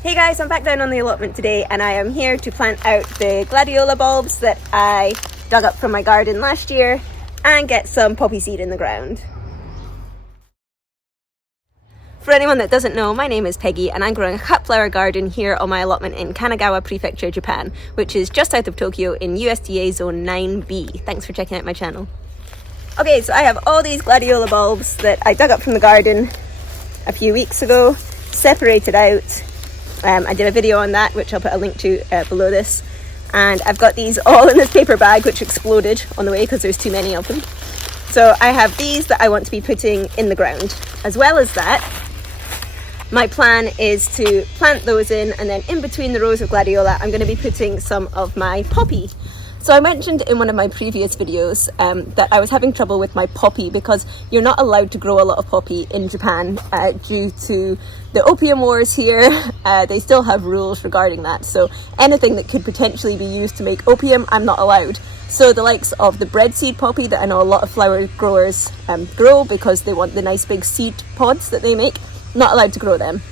Hey guys, I'm back down on the allotment today and I am here to plant out the Gladiolus bulbs that I dug up from my garden last year and get some poppy seed in the ground. For anyone that doesn't know, my name is Peggy and I'm growing a cut flower garden here on my allotment in Kanagawa Prefecture, Japan, which is just south of Tokyo in USDA Zone 9B. Thanks for checking out my channel. Okay, so I have all these Gladiolus bulbs that I dug up from the garden a few weeks ago, separated out. I did a video on that, which I'll put a link to below this. And I've got these all in this paper bag, which exploded on the way because there's too many of them. So I have these that I want to be putting in the ground. As well as that, my plan is to plant those in, and then in between the rows of Gladiolus, I'm going to be putting some of my poppy. So I mentioned in one of my previous videos that I was having trouble with my poppy because you're not allowed to grow a lot of poppy in Japan due to the opium wars here. They still have rules regarding that. So anything that could potentially be used to make opium, I'm not allowed. So the likes of the breadseed poppy that I know a lot of flower growers grow because they want the nice big seed pods that they make, not allowed to grow them.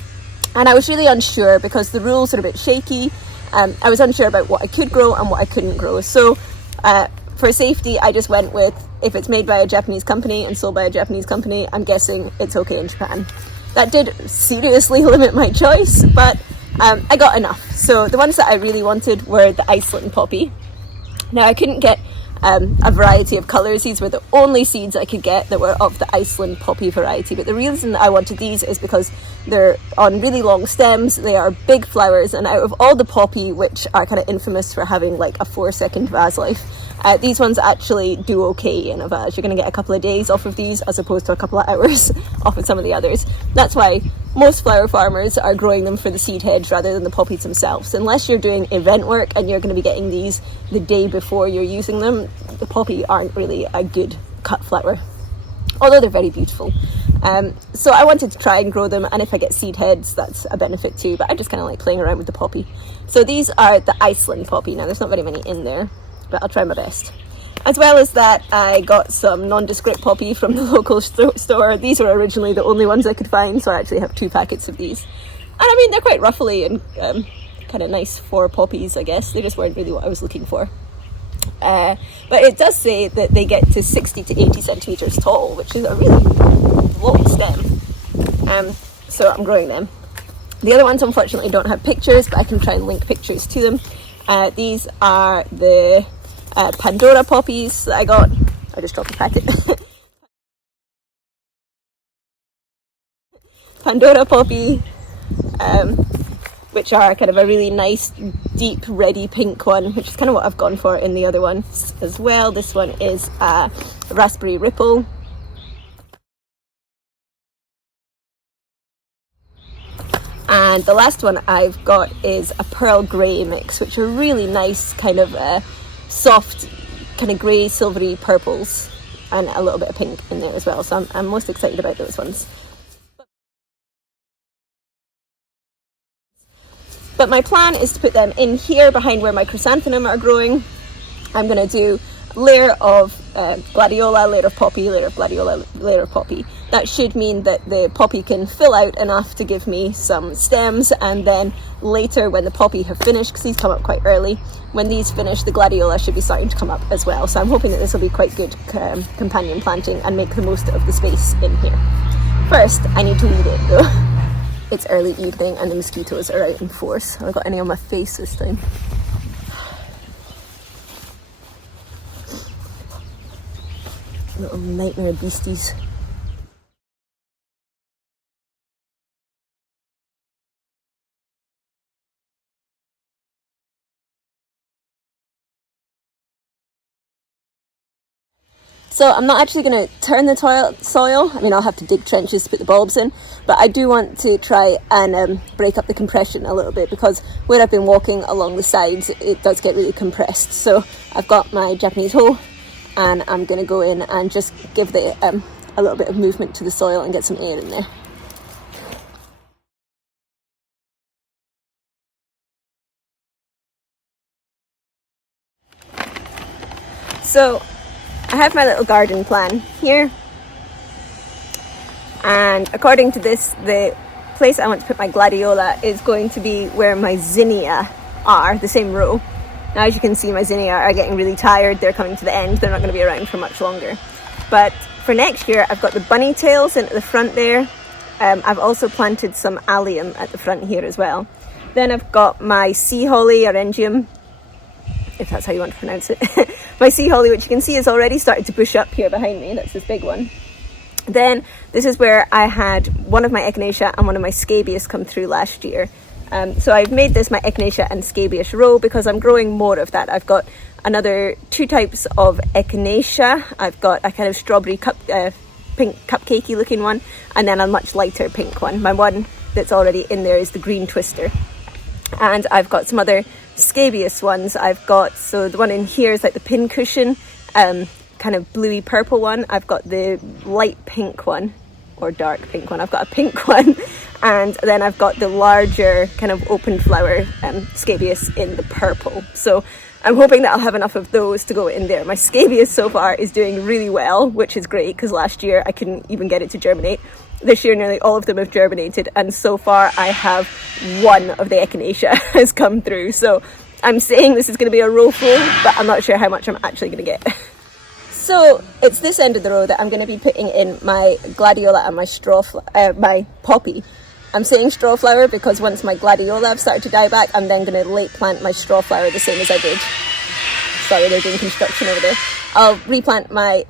And I was really unsure because the rules are a bit shaky. I was unsure about what I could grow and what I couldn't grow. So for safety, I just went with, if it's made by a Japanese company and sold by a Japanese company, I'm guessing it's okay in Japan. That did seriously limit my choice, but I got enough. So the ones that I really wanted were the Iceland poppy. Now I couldn't get a variety of colours. These were the only seeds I could get that were of the Iceland poppy variety. But the reason I wanted these is because they're on really long stems, they are big flowers, and out of all the poppy, which are kind of infamous for having like a 4-second vase life, these ones actually do okay in a vase. You're going to get a couple of days off of these as opposed to a couple of hours off of some of the others. That's why most flower farmers are growing them for the seed heads rather than the poppies themselves. Unless you're doing event work and you're going to be getting these the day before you're using them, the poppy aren't really a good cut flower, although they're very beautiful. So I wanted to try and grow them, and if I get seed heads, that's a benefit too, but I just kind of like playing around with the poppy. So these are the Iceland poppy. Now there's not very many in there, but I'll try my best. As well as that, I got some nondescript poppy from the local store. These were originally the only ones I could find, so I actually have 2 packets of these. And I mean, they're quite ruffly and kind of nice for poppies, I guess. They just weren't really what I was looking for. But it does say that they get to 60 to 80 centimetres tall, which is a really long stem. So I'm growing them. The other ones unfortunately don't have pictures, but I can try and link pictures to them. These are the Pandora poppies that I got. I just dropped a packet. Pandora poppy, which are kind of a really nice deep reddy pink one, which is kind of what I've gone for in the other ones as well. This one is a raspberry ripple. And the last one I've got is a pearl grey mix, which are really nice kind of soft kind of grey silvery purples, and a little bit of pink in there as well. So I'm most excited about those ones. But my plan is to put them in here behind where my chrysanthemum are growing. I'm going to do a layer of Gladiolus, layer of poppy, layer of Gladiolus, layer of poppy. That should mean that the poppy can fill out enough to give me some stems, and then later when the poppy have finished, because these come up quite early, when these finish, the Gladiolus should be starting to come up as well. So I'm hoping that this will be quite good companion planting and make the most of the space in here. First, I need to weed it though. It's early evening and the mosquitoes are out in force. I haven't got any on my face this time. Little nightmare beasties. So I'm not actually going to turn the soil. I mean, I'll have to dig trenches to put the bulbs in, but I do want to try and break up the compression a little bit, because where I've been walking along the sides, it does get really compressed. So I've got my Japanese hoe, and I'm going to go in and just give the a little bit of movement to the soil and get some air in there. So I have my little garden plan here, and according to this, the place I want to put my Gladiola is going to be where my zinnia are, the same row. Now, as you can see, my zinnia are getting really tired. They're coming to the end. They're not going to be around for much longer. But for next year, I've got the bunny tails in at the front there. I've also planted some allium at the front here as well. Then I've got my sea holly, orangium, if that's how you want to pronounce it. My sea holly, which you can see has already started to bush up here behind me. That's this big one. Then this is where I had one of my echinacea and one of my scabious come through last year. So I've made this my echinacea and scabious row because I'm growing more of that. I've got another 2 types of echinacea. I've got a kind of strawberry pink cupcakey looking one, and then a much lighter pink one. My one that's already in there is the green twister. And I've got some other scabious ones. I've got, so the one in here is like the pincushion, kind of bluey purple one. I've got the light pink one, or dark pink one. I've got a pink one, and then I've got the larger kind of open flower scabious in the purple. So I'm hoping that I'll have enough of those to go in there. My scabious so far is doing really well, which is great, because last year I couldn't even get it to germinate. This year nearly all of them have germinated, and so far I have one of the echinacea has come through. So I'm saying this is going to be a row full, but I'm not sure how much I'm actually going to get. So it's this end of the row that I'm going to be putting in my gladiola and my my poppy. I'm saying straw flower because once my gladiola have started to die back, I'm then going to late plant my straw flower the same as I did. Sorry, they're doing construction over there. I'll replant my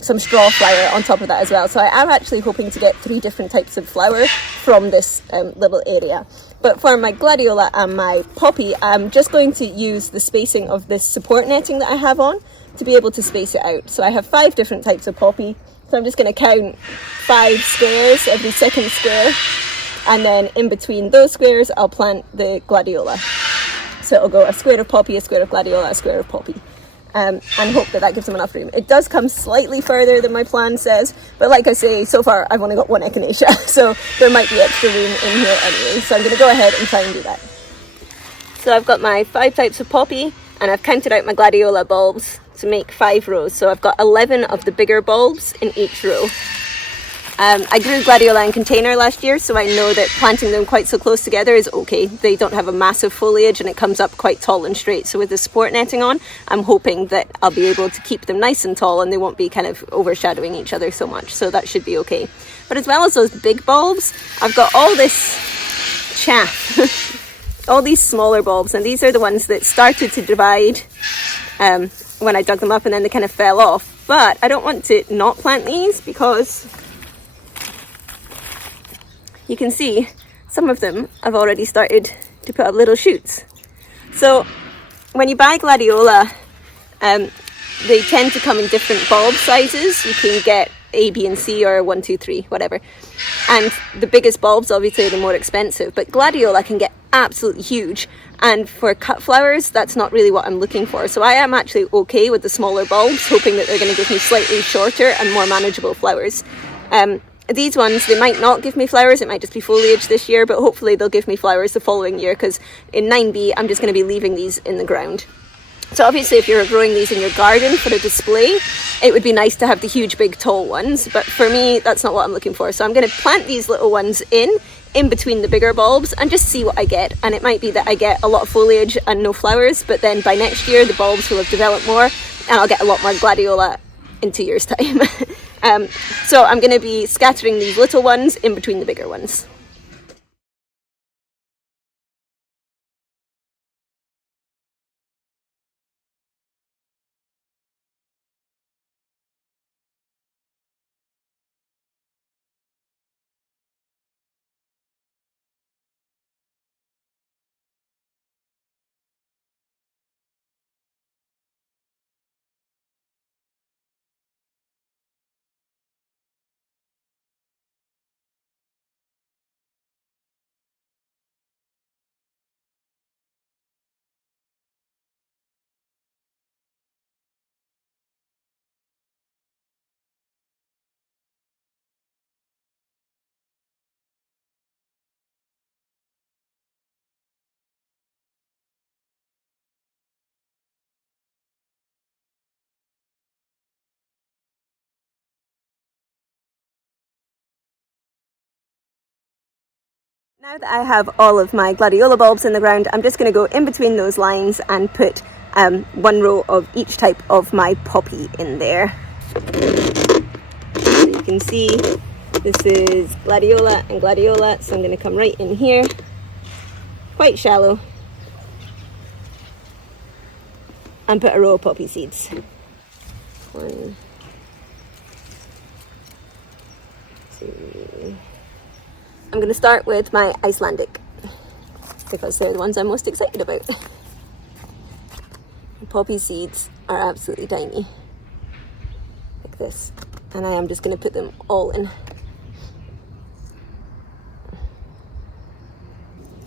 some straw flower on top of that as well. So I am actually hoping to get 3 different types of flower from this little area. But for my gladiola and my poppy, I'm just going to use the spacing of this support netting that I have on to be able to space it out. So I have 5 different types of poppy. So I'm just going to count 5 squares, every second square. And then in between those squares, I'll plant the gladiola. So it'll go a square of poppy, a square of gladiola, a square of poppy. And hope that that gives them enough room. It does come slightly further than my plan says, but like I say, so far I've only got 1 echinacea, so there might be extra room in here anyway. So I'm going to go ahead and try and do that. So I've got my 5 types of poppy, and I've counted out my gladiola bulbs to make 5 rows. So I've got 11 of the bigger bulbs in each row. I grew gladiola in container last year, so I know that planting them quite so close together is okay. They don't have a massive foliage and it comes up quite tall and straight. So with the support netting on, I'm hoping that I'll be able to keep them nice and tall and they won't be kind of overshadowing each other so much. So that should be okay. But as well as those big bulbs, I've got all this chaff, all these smaller bulbs, and these are the ones that started to divide when I dug them up, and then they kind of fell off. But I don't want to not plant these because you can see some of them have already started to put up little shoots. So when you buy gladiola, they tend to come in different bulb sizes. You can get A, B and C, or 1, 2, 3, whatever. And the biggest bulbs obviously are the more expensive, but gladiola can get absolutely huge. And for cut flowers, that's not really what I'm looking for. So I am actually okay with the smaller bulbs, hoping that they're going to give me slightly shorter and more manageable flowers. These ones, they might not give me flowers, it might just be foliage this year, but hopefully they'll give me flowers the following year, because in 9B, I'm just going to be leaving these in the ground. So obviously if you're growing these in your garden for a display, it would be nice to have the huge, big, tall ones, but for me, that's not what I'm looking for. So I'm going to plant these little ones in between the bigger bulbs and just see what I get. And it might be that I get a lot of foliage and no flowers, but then by next year, the bulbs will have developed more and I'll get a lot more gladiola in 2 years' time. So I'm going to be scattering these little ones in between the bigger ones. Now that I have all of my gladiola bulbs in the ground, I'm just going to go in between those lines and put one row of each type of my poppy in there. So you can see this is gladiola and gladiola, so I'm going to come right in here, quite shallow, and put a row of poppy seeds. 1, 2. I'm going to start with my Icelandic because they're the ones I'm most excited about. The poppy seeds are absolutely tiny, like this, and I am just going to put them all in.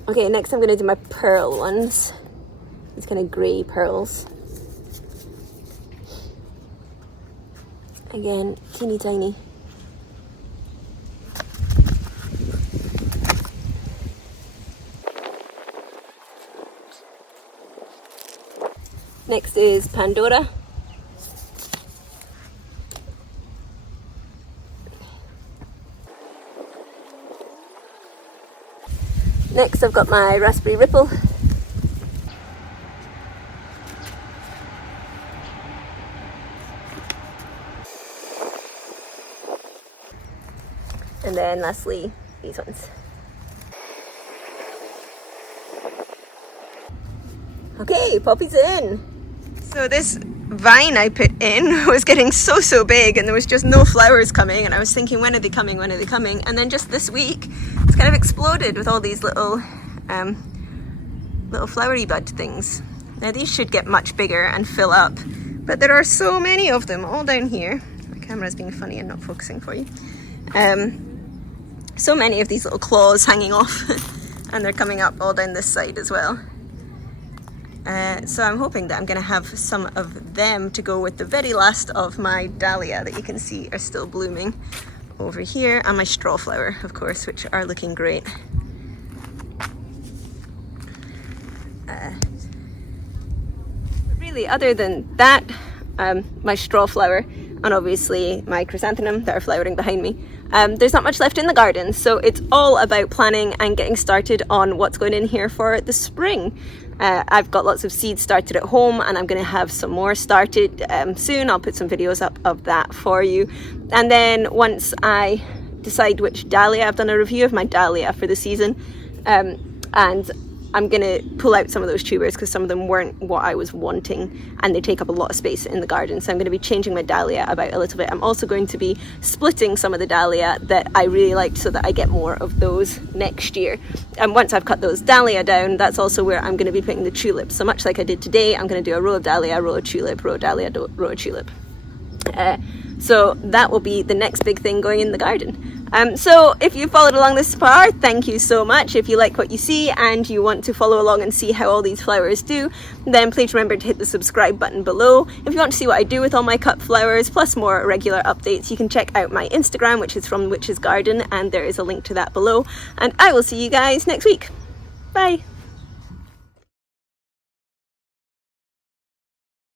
Okay, next I'm going to do my pearl ones, these kind of grey pearls. Again, teeny tiny. Next is Pandora. Next I've got my Raspberry Ripple. And then lastly, these ones. Okay, poppies in. So this vine I put in was getting so big and there was just no flowers coming, and I was thinking, when are they coming, when are they coming? And then just this week it's kind of exploded with all these little flowery bud things. Now these should get much bigger and fill up, but there are so many of them all down here. My camera's being funny and not focusing for you. So many of these little claws hanging off and they're coming up all down this side as well. So I'm hoping that I'm going to have some of them to go with the very last of my dahlia that you can see are still blooming over here, and my straw flower, of course, which are looking great. Really, other than that, my straw flower and obviously my chrysanthemum that are flowering behind me, there's not much left in the garden, so it's all about planning and getting started on what's going in here for the spring. I've got lots of seeds started at home, and I'm going to have some more started soon. I'll put some videos up of that for you. And then once I decide which dahlia, I've done a review of my dahlia for the season, and I'm going to pull out some of those tubers because some of them weren't what I was wanting and they take up a lot of space in the garden. So I'm going to be changing my dahlia about a little bit. I'm also going to be splitting some of the dahlia that I really liked so that I get more of those next year. And once I've cut those dahlia down, that's also where I'm going to be putting the tulips. So much like I did today, I'm going to do a row of dahlia, row of tulip, row of dahlia, row of tulip. So that will be the next big thing going in the garden. So if you followed along this far, thank you so much. If you like what you see and you want to follow along and see how all these flowers do, then please remember to hit the subscribe button below. If you want to see what I do with all my cut flowers, plus more regular updates, you can check out my Instagram, which is from Witch's Garden, and there is a link to that below. And I will see you guys next week. Bye.